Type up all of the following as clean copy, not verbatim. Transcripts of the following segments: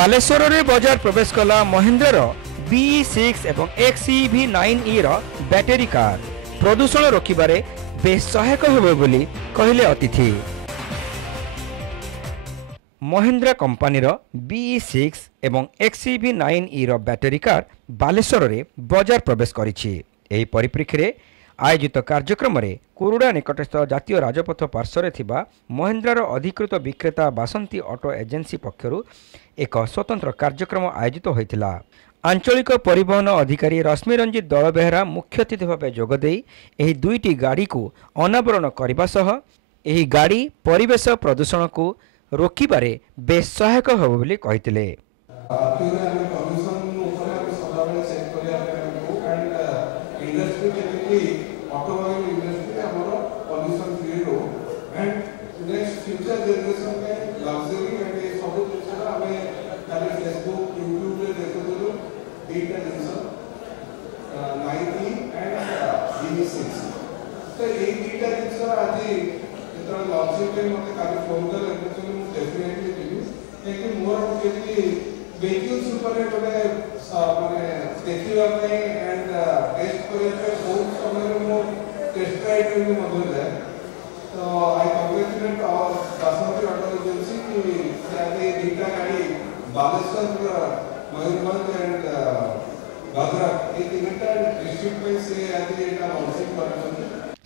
बालेश्वर रे बजार प्रवेश कला महिंद्रार BE6 एवं XEV9E बैटेरी कार प्रदूषण रोकबारे बेस सहायक होबे बोली कहिले अतिथि। महिंद्रा कंपनी BE6 एवं XEV9E बैटेरी कार बालेश्वर रे बजार प्रवेश करिछि। एही परिप्रेक्षी रे आयोजित कार्यक्रम में कुरुड़ा निकटस्थ जातीय राजपथ पार्श्व थिबा महिंद्रार अधिकृत विक्रेता बासंती ऑटो एजेंसी पक्षरु एक स्वतंत्र कार्यक्रम आयोजित होइतिला। आंचलिक परिवहन अधिकारी रश्मि रंजित दलबेहरा मुख्य अतिथि भाव जोगदे एही दुईटी गाड़ी को अनावरण करने सह एही गाड़ी परिवेश प्रदूषण को रोकिबारे बेस सहायक होबो बोली कहितिले।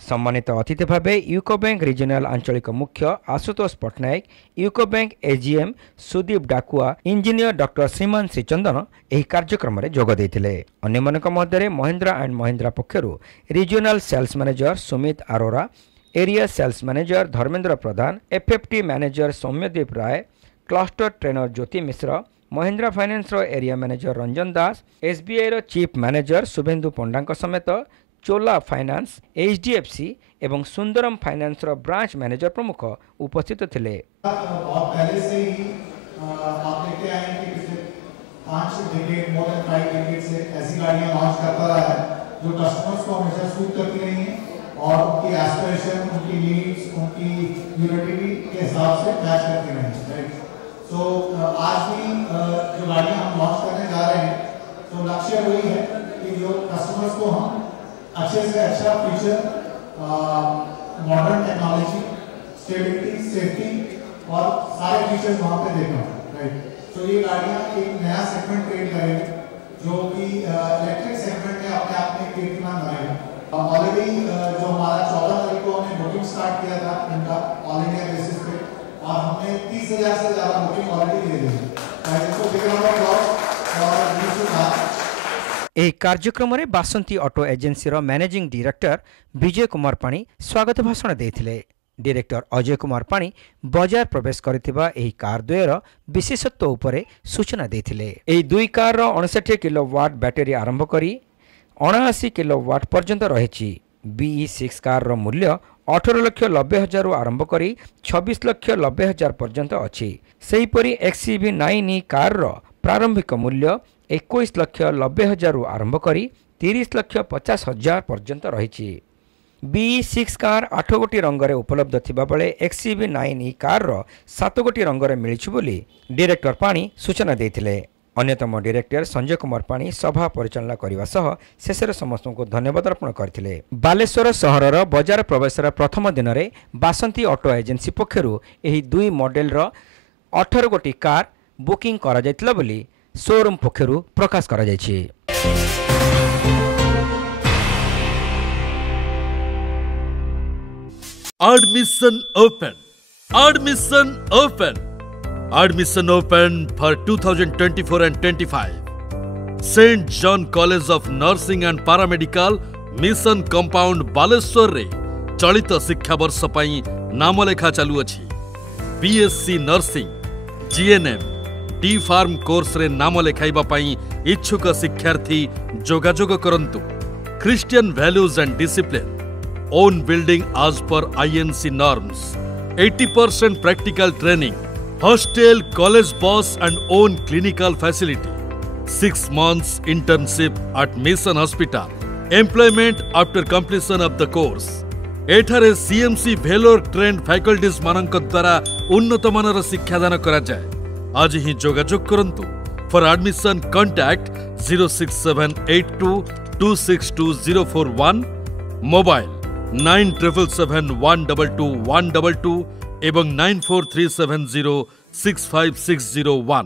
सम्मानित अतिथि भाव यूको बैंक रिजनल आंचलिक मुख्य Ashutosh Pattnaik, UCO bank AGM Sudeep Dakua, engineer doctor श्रीमान श्रीचंदन एही कार्यक्रम में जोग देथिले। अन्यमानक मध्य महिंद्रा एंड महिंद्रा पक्षरु regional sales manager Sumit Arora, area sales manager Dharmendra Pradhan, FFT manager Soumyadeep Ray, cluster trainer Jyoti Mishra, Mahindra finance area manager Ranjan Das, SBI chief manager Subhendu Panda समेत चोला फाइनान्स, एचडीएफसी एवं सुंदरम फाइनान्स ब्रांच मैनेजर प्रमुख उपस्थित थे। बहुत पहले से ही आप देखते आए हैं कि पिछले 5 डिकेड मोर देन 5 डिकेड से ऐसी गाड़ियां लॉन्च करता रहा है जो कस्टमर्स को हमेशा सूट करती रही हैं और उनकी एस्पिरेशन, उनकी नीड्स, उनकी यूटिलिटी के हिसाब से मैच करती रही हैं, राइट। सो आज भी जो गाड़ियां हम लॉन्च करने जा रहे हैं तो लक्ष्य वही है कि जो कस्टमर्स को हम अच्छे से अच्छा feature, modern technology, stability, safety और सारे फीचर्स वहाँ पे देखना, राइट। तो ये गाड़ियाँ एक नया सेगमेंट क्रिएट करेगी जो कि इलेक्ट्रिक सेगमेंट में अपने आप में कीर्तिमान बनेगा। ऑलरेडी जो हमारा 14 तारीख को हमने बुकिंग स्टार्ट किया था इनका ऑल इंडिया बेसिस पे और हमने 30,000 से ज़्यादा बुकिंग ऑलरेडी ले ली है। एही कार्यक्रम में बासंती auto agency managing director Vijay Kumar पाणी स्वागत भाषण देथिले। डायरेक्टर अजय कुमार पाणी बजार प्रवेश करथिबा एही कार द्वयर विशेषत्व उपरे सूचना देथिले। एही दुई कार 59 किलोवाट बैटरी आरंभ करी 79 किलोवाट पर्यंत रहिछि। BE6 कार मूल्य 18,90,000 आरंभ करी 26,90,000 पर्यंत अछि। सेहीपरि XEV9E कार प्रारंभिक मूल्य 21,90,000 आरंभ करी 30,50,000 पर्यंत रही। BE6 कार 8 गोटी रंग रे उपलब्ध थिबा बेले XEV9E कार 7 गोटी रंग रे मिलिछि बोली डायरेक्टर पाणी सूचना देथिले। अन्यतम डायरेक्टर संजय कुमार पाणी सभा परिचालना करने सह शेष समस्त को धन्यवाद अर्पण करथिले। बालेश्वर सहरर बजार प्रवेशर प्रथम दिन में बासंती ऑटो एजेंसी पक्षरु एही दुई मॉडल 18 गोटी कार बुकिंग करा जायतिला बोली शोरूम पक्षरु प्रकाश करा जायछि। Admission open. Admission open. Admission open for 2024 and 25. St. John College of Nursing and Paramedical Mission Compound Baleshwar रे चलित शिक्षा वर्ष पई नाम लेखा चालू अछि। BSc Nursing, GNM, D Farm course रे नाम लेखाइबा पई इच्छुक शिक्षार्थी जोगाजोग करंतु। Christian values and discipline. Own building as per INC norms. 80% practical training. Hostel, college bus and own clinical facility. 6 months internship at Mission Hospital. Employment after completion of the course. एठारे CMC Vellore trained faculties मानक द्वारा उन्नत मानर शिक्षादान करा जाय। आज ही जोगाजोग करंतु। For admission contact 06782262041, mobile 9777122122 एवं 9437065601।